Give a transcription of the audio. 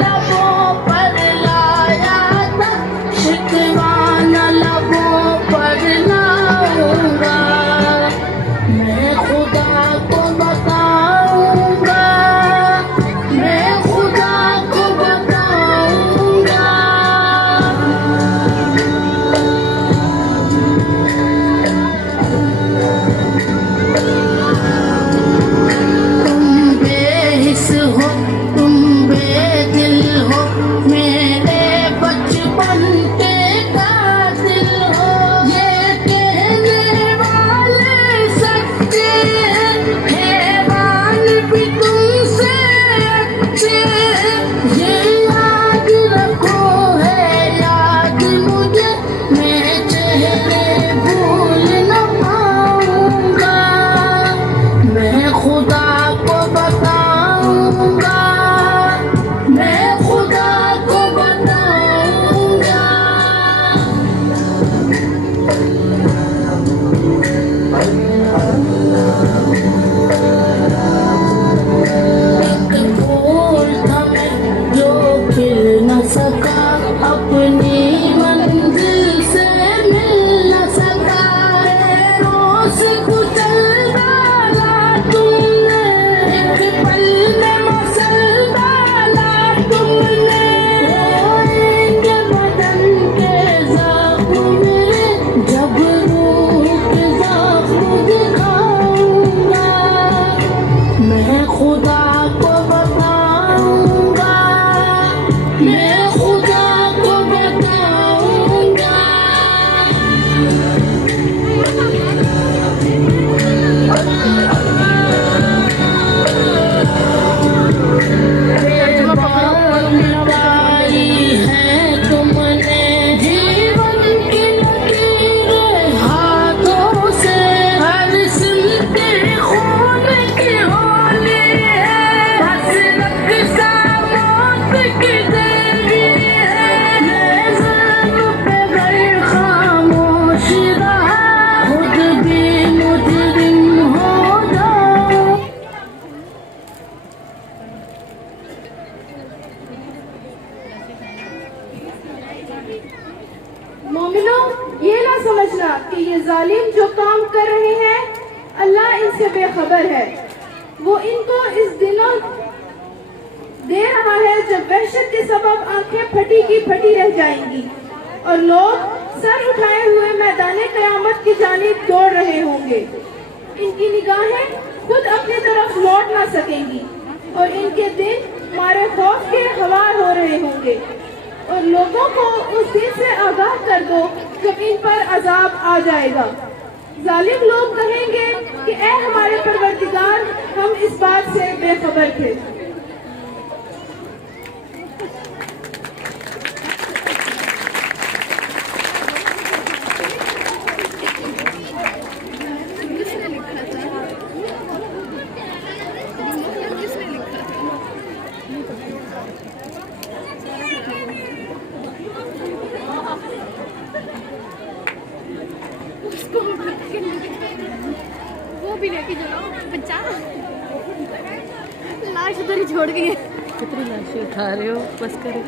लबों पर लाया था, शिकवा न लबों पर लाऊंगा। मैं खुदा को बताऊंगा, मैं खुदा को बताऊंगा। तुम बेहिस हो, तुम बेदिल हो, मेरे बचपन के कातिल हो। ये कहने वाले सच्चे हैं, हैवान भी तुमसे अच्छे हैं। ये याद रखो है याद मुझे, मैं चेहरे भूल न पाऊंगा। मैं खुदा को बताऊंगा, मैं खुदा को बताऊंगा। एक फूल था मैं जो खिल न सका, अपनी मंजिल से मिल न सका। पैरों से कुचल डाला तुमने, एक पल में मसल डाला तुमने। रोएंगे बदन के ज़ख्म मेरे, जब रूह के ज़ख्म दिखाऊंगा। मैं खुदा को बताऊंगा, मैं खुदा को बताऊंगा। मिटाई है तुमने जीवन की लकीरें हाथों से, हर सिमटे खून की होली है। हसरत सा मौत की देवी है। मैं ज़ल्म पे गैर खामोश रहा, खुद भी मुजरिम हो जाऊं। मोमिनो, ये ना समझना कि ये जालिम जो काम कर रहे हैं अल्लाह इनसे बेखबर है। वो इनको इस दिनों दे रहा है जब वहशत के सबब आंखें फटी की फटी रह जाएंगी और लोग सर उठाए हुए मैदान कयामत की जानिब दौड़ रहे होंगे। इनकी निगाहें खुद अपनी तरफ लौट ना सकेंगी और इनके दिन मारे खौफ के हवार हो रहे होंगे। और लोगों को उस दिन से आगाह कर दो जब इन पर अजाब आ जाएगा। जालिम लोग कहेंगे कि ऐ हमारे परवरदिगार, हम इस बात से बेखबर थे। वो भी लेके चलो बच्चा, लाश उधर ही छोड़ गई है। कितनी लाशें उठा रहे हो, बस करो।